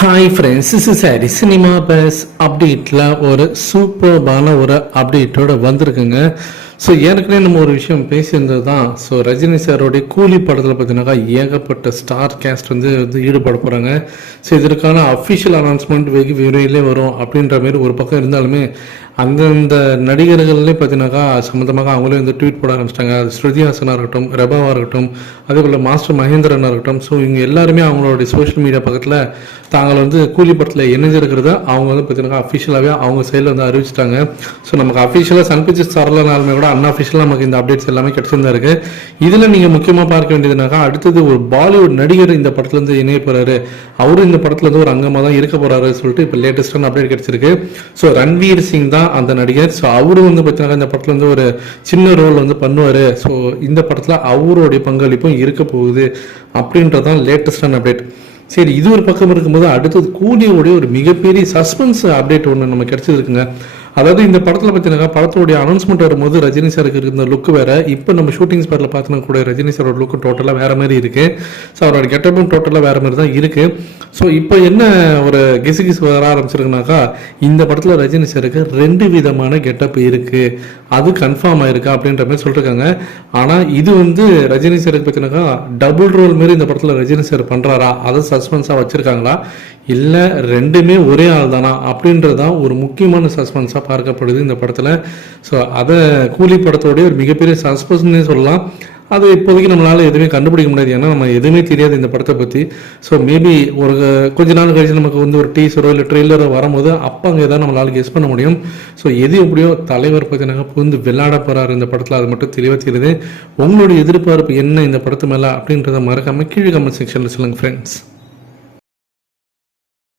Hi friends is sorry cinema buzz அப்டேட்டில் ஒரு சூப்பர்பான ஒரு அப்டேட்டோட வந்திருக்குங்க. ஸோ ஏற்கனவே நம்ம ஒரு விஷயம் பேசியிருந்தது தான் ஸோ ரஜினி சாரோடைய கூலி படத்தில் பார்த்தீங்கன்னாக்கா ஏகப்பட்ட ஸ்டார் கேஸ்ட் வந்து வந்து ஈடுபட போகிறாங்க ஸோ இதற்கான அஃபிஷியல் அனௌன்ஸ்மெண்ட் வெகு விரைவிலே வரும் அப்படின்ற மாதிரி ஒரு பக்கம் இருந்தாலுமே அந்தந்த நடிகர்கள்லேயே பார்த்தீங்கன்னாக்கா சம்மந்தமாக அவங்களே வந்து ட்வீட் போட ஆரம்பிச்சிட்டாங்க. ஸ்ருதி ஹாசனாக இருக்கட்டும் ரெபாவாக இருக்கட்டும் அதே போல் மாஸ்டர் மகேந்திரனாக இருக்கட்டும். ஸோ இவங்க எல்லாருமே அவங்களுடைய சோஷியல் மீடியா பக்கத்தில் தாங்கள் வந்து கூலி படத்தில் இணைஞ்சிருக்கிறத அவங்க வந்து பார்த்தீங்கன்னா அஃபிஷியலாகவே அவங்க சைடில் வந்து அறிவிச்சிட்டாங்க. ஸோ நமக்கு அஃபிஷியலாக சன் பிக்சர்ஸ் தரலனாலுமே கூட அன்அஃபிஷியலாக நமக்கு இந்த அப்டேட்ஸ் எல்லாமே கிடச்சிருந்தா இருக்கு. இதில் நீங்கள் முக்கியமாக பார்க்க வேண்டியதுனாக்கா அடுத்தது ஒரு பாலிவுட் நடிகர் இந்த படத்துலேருந்து இணைய போகிறாரு அவரும் இந்த படத்துல இருந்து ஒரு அங்கமாக தான் இருக்க போறாரு சொல்லிட்டு இப்போ லேட்டஸ்டான அப்டேட் கிடச்சிருக்கு. ஸோ ரன்வீர் சிங் தான் அந்த நடிகர். ஸோ அவரும் வந்து பார்த்தீங்கன்னா இந்த படத்துல இருந்து ஒரு சின்ன ரோல் வந்து பண்ணுவார். ஸோ இந்த படத்தில் அவருடைய பங்களிப்பும் இருக்க போகுது அப்படின்றதான் லேட்டஸ்டான அப்டேட் சரி இது ஒரு பக்கம் இருக்கும்போது அடுத்தது கூலியோடைய ஒரு மிகப்பெரிய சஸ்பென்ஸ் அப்டேட் ஒன்று நம்ம கிடைச்சிருக்குங்க. அதாவது இந்த படத்தில் பார்த்தீங்கன்னா படத்தோடைய அனௌன்ஸ்மெண்ட் வரும்போது ரஜினி சாருக்கு இருந்த லுக் வேற. இப்போ நம்ம ஷூட்டிங் ஸ்பாட்டில் பார்த்தோன்னா கூட ரஜினி சாரோட லுக் டோட்டலாக வேற மாதிரி இருக்கு. ஸோ அவரோட கெட்டப்பும் டோட்டலாக வேற மாதிரி தான் இருக்கு. ஸோ இப்போ என்ன ஒரு கிசு கிசு வர ஆரம்பிச்சிருக்குனாக்கா இந்த படத்தில் ரஜினி சாருக்கு ரெண்டு விதமான கெட்டப் இருக்கு. அது கன்ஃபார்ம் ஆயிருக்கா அப்படின்ற மாதிரி சொல்லிருக்காங்க. ஆனால் இது வந்து ரஜினி சாருக்கு பார்த்தீங்கன்னாக்கா டபுள் ரோல் மாரி இந்த படத்தில் ரஜினி சார் பண்ணுறாரா அதை சஸ்பென்ஸாக வச்சிருக்காங்களா? இல்லை ரெண்டுமே ஒரே ஆள் தானா அப்படின்றது தான் ஒரு முக்கியமான சஸ்பென்ஸாக பார்க்கப்படுது இந்த படத்தில். ஸோ அதை கூலி படத்தோடைய ஒரு மிகப்பெரிய சஸ்பென்ஸ்னே சொல்லலாம். அது இப்போதைக்கு நம்மளால எதுவுமே கண்டுபிடிக்க முடியாது. ஏன்னா நம்ம எதுவுமே தெரியாது இந்த படத்தை பற்றி ஸோ மேபி ஒரு கொஞ்ச நாள் கழிச்சு நமக்கு வந்து ஒரு டீசரோ இல்லை ட்ரெய்லரோ வரும்போது அப்போ அங்கே எதாவது நம்மளால கெஸ் பண்ண முடியும். ஸோ எது எப்படியோ தலைவர் பார்த்தீங்கன்னா புகுந்து விளையாட போறாரு இந்த படத்தில் அது மட்டும் தெளிவாக தெரியுது. உங்களுடைய எதிர்பார்ப்பு என்ன இந்த படத்து மேலே அப்படின்றத மறக்காமல் கீழே கமெண்ட் செக்ஷனில் சொல்லுங்கள் ஃப்ரெண்ட்ஸ்